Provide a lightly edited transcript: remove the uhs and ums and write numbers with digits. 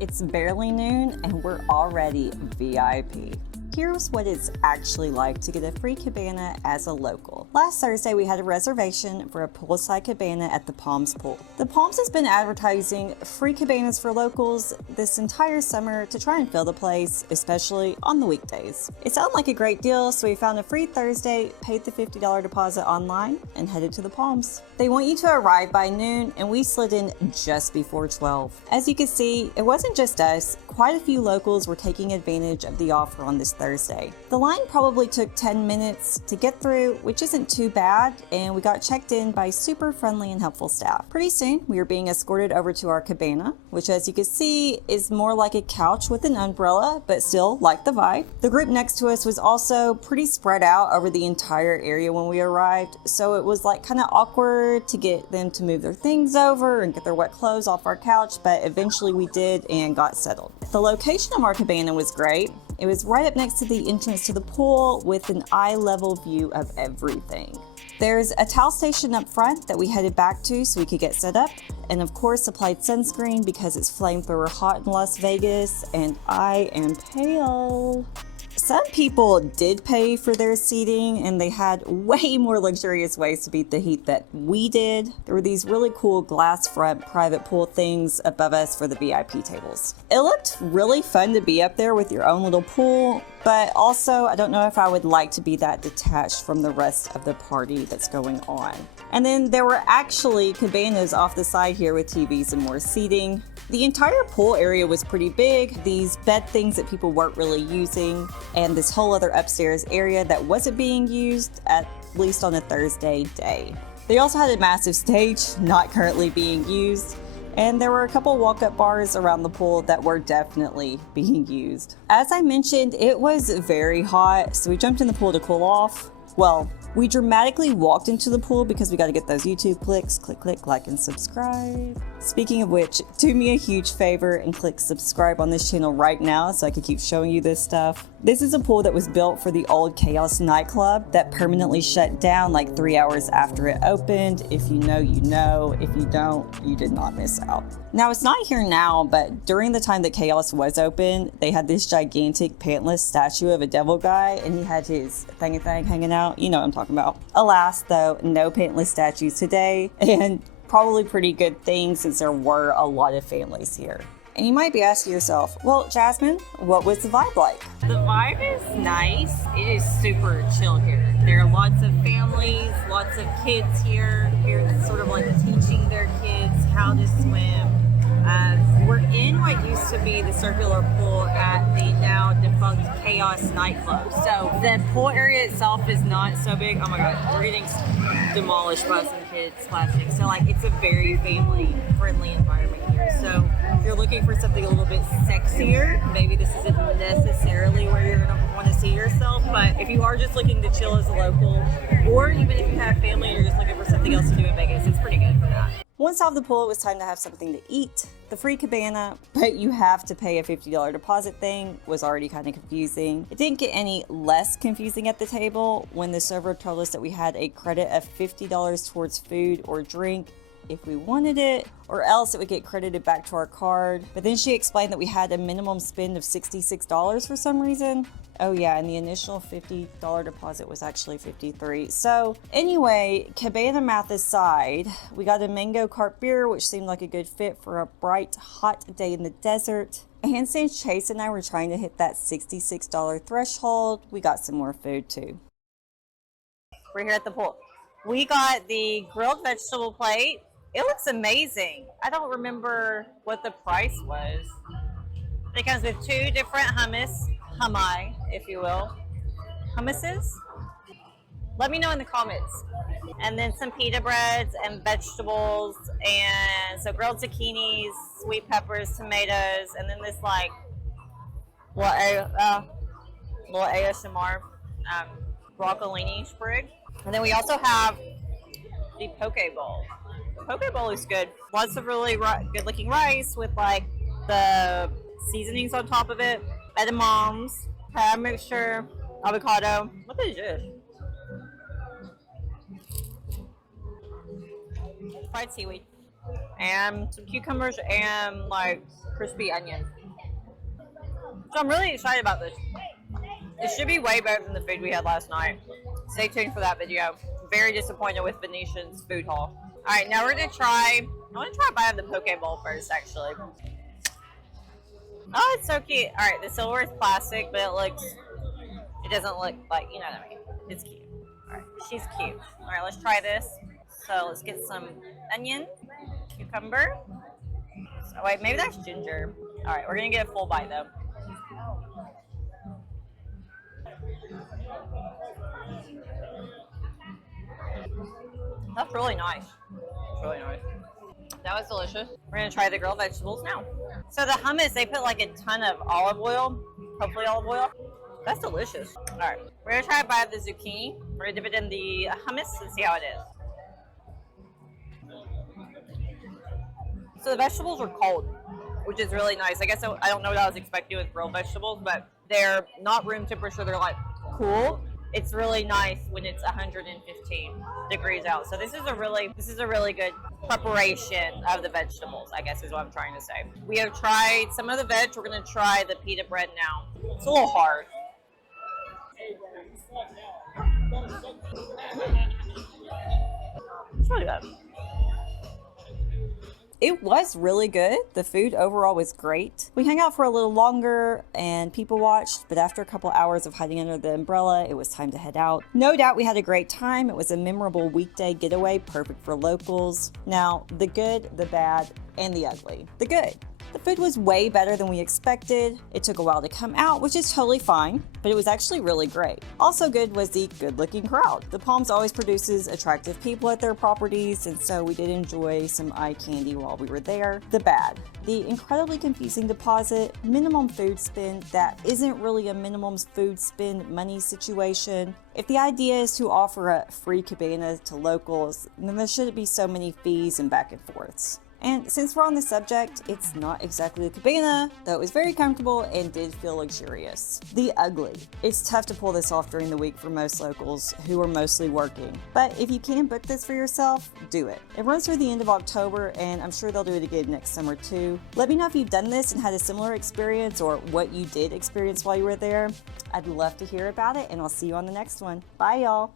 It's barely noon and we're already VIP. Here's what it's actually like to get a free cabana as a local. Last Thursday, we had a reservation for a poolside cabana at the Palms pool. The Palms has been advertising free cabanas for locals this entire summer to try and fill the place, especially on the weekdays. It sounded like a great deal, so we found a free Thursday, paid the $50 deposit online, and headed to the Palms. They want you to arrive by noon, and we slid in just before 12. As you can see, it wasn't just us. Quite a few locals were taking advantage of the offer on this Thursday. The line probably took 10 minutes to get through, which isn't too bad, and we got checked in by super friendly and helpful staff. Pretty soon, we were being escorted over to our cabana, which as you can see is more like a couch with an umbrella, but still like the vibe. The group next to us was also pretty spread out over the entire area when we arrived, so it was like kind of awkward to get them to move their things over and get their wet clothes off our couch, but eventually we did and got settled. The location of our cabana was great. It was right up next to the entrance to the pool with an eye-level view of everything. There's a towel station up front that we headed back to so we could get set up, and of course applied sunscreen because it's flamethrower hot in Las Vegas and I am pale. Some people did pay for their seating and they had way more luxurious ways to beat the heat that we did. There were these really cool glass front private pool things above us for the VIP tables. It looked really fun to be up there with your own little pool, but also I don't know if I would like to be that detached from the rest of the party that's going on. And then there were actually cabanas off the side here with TVs and more seating. The entire pool area was pretty big, these bed things that people weren't really using, and this whole other upstairs area that wasn't being used, at least on a Thursday day. They also had a massive stage, not currently being used, and there were a couple walk-up bars around the pool that were definitely being used. As I mentioned, it was very hot, so we jumped in the pool to cool off. Well, we dramatically walked into the pool because we got to get those YouTube clicks. Click, click, like, and subscribe. Speaking of which, do me a huge favor and click subscribe on this channel right now so I can keep showing you this stuff. This is a pool that was built for the old Chaos nightclub that permanently shut down like 3 hours after it opened. If you know, you know. If you don't, you did not miss out. Now, it's not here now, but during the time that Chaos was open, they had this gigantic pantless statue of a devil guy, and he had his thing hanging out. You know what I'm talking about. Alas, though, no pantless statues today, and probably pretty good thing since there were a lot of families here. And you might be asking yourself, well, Jasmine, what was the vibe like? The vibe is nice. It is super chill here. There are lots of families, lots of kids here. They're sort of like teaching their kids how to swim. We're in what used to be the circular pool at the now defunct Chaos nightclub. So the pool area itself is not so big. Oh my God, we're getting demolished by some kids splashing. So like it's a very family friendly environment here. So if you're looking for something a little bit sexier, maybe this isn't necessarily where you're gonna want to see yourself. But if you are just looking to chill as a local, or even if you have family and you're just looking for something else to do in Vegas, it's pretty good for that. Once off the pool, it was time to have something to eat. The free cabana, but you have to pay a $50 deposit thing, was already kind of confusing. It didn't get any less confusing at the table when the server told us that we had a credit of $50 towards food or drink if we wanted it, or else it would get credited back to our card. But then she explained that we had a minimum spend of $66 for some reason. Oh yeah, and the initial $50 deposit was actually $53. So anyway, cabana math aside, we got a mango cart beer, which seemed like a good fit for a bright, hot day in the desert. And since Chase and I were trying to hit that $66 threshold, we got some more food too. We're here at the pool. We got the grilled vegetable plate. It looks amazing. I don't remember what the price was. It comes with 2 different hummi, if you will. Hummuses? Let me know in the comments. And then some pita breads and vegetables, and so grilled zucchinis, sweet peppers, tomatoes, and then this like little ASMR broccolini sprig. And then we also have the poke bowl. The poke bowl is good. Lots of really good looking rice with like the seasonings on top of it. Edamame, crab mixture, avocado. What is this? Fried seaweed. and some cucumbers and like crispy onions. So I'm really excited about this. It should be way better than the food we had last night. Stay tuned for that video. Very disappointed with Venetian's food haul. All right, now we're gonna try. I want to try a bite of the poke bowl first, actually. Oh, it's so cute. All right, the silver is plastic, but it doesn't look like, you know what I mean. It's cute. All right, she's cute. All right, let's try this. So let's get some onion, cucumber. So wait, maybe that's ginger. All right, we're gonna get a full bite though. That's really nice. It's really nice. That was delicious. We're gonna try the grilled vegetables now. So the hummus, they put like a ton of olive oil, hopefully olive oil. That's delicious. All right, we're gonna try a bite of the zucchini. We're gonna dip it in the hummus and see how it is. So the vegetables are cold, which is really nice. I guess I don't know what I was expecting with grilled vegetables, but they're not room temperature. They're like cool. It's really nice when it's 115 degrees out. So this is a really good preparation of the vegetables, I guess is what I'm trying to say. We have tried some of the veg. We're gonna try the pita bread now. It's a little hard. It's really good. It was really good. The food overall was great. We hung out for a little longer and people watched, but after a couple hours of hiding under the umbrella, it was time to head out. No doubt we had a great time. It was a memorable weekday getaway, perfect for locals. Now, the good, the bad, and the ugly. The good. The food was way better than we expected. It took a while to come out, which is totally fine, but it was actually really great. Also good was the good-looking crowd. The Palms always produces attractive people at their properties, and so we did enjoy some eye candy while we were there. The bad. The incredibly confusing deposit, minimum food spend that isn't really a minimum food spend money situation. If the idea is to offer a free cabana to locals, then there shouldn't be so many fees and back and forths. And since we're on the subject, it's not exactly a cabana, though it was very comfortable and did feel luxurious. The ugly. It's tough to pull this off during the week for most locals who are mostly working. But if you can book this for yourself, do it. It runs through the end of October, and I'm sure they'll do it again next summer too. Let me know if you've done this and had a similar experience or what you did experience while you were there. I'd love to hear about it, and I'll see you on the next one. Bye, y'all.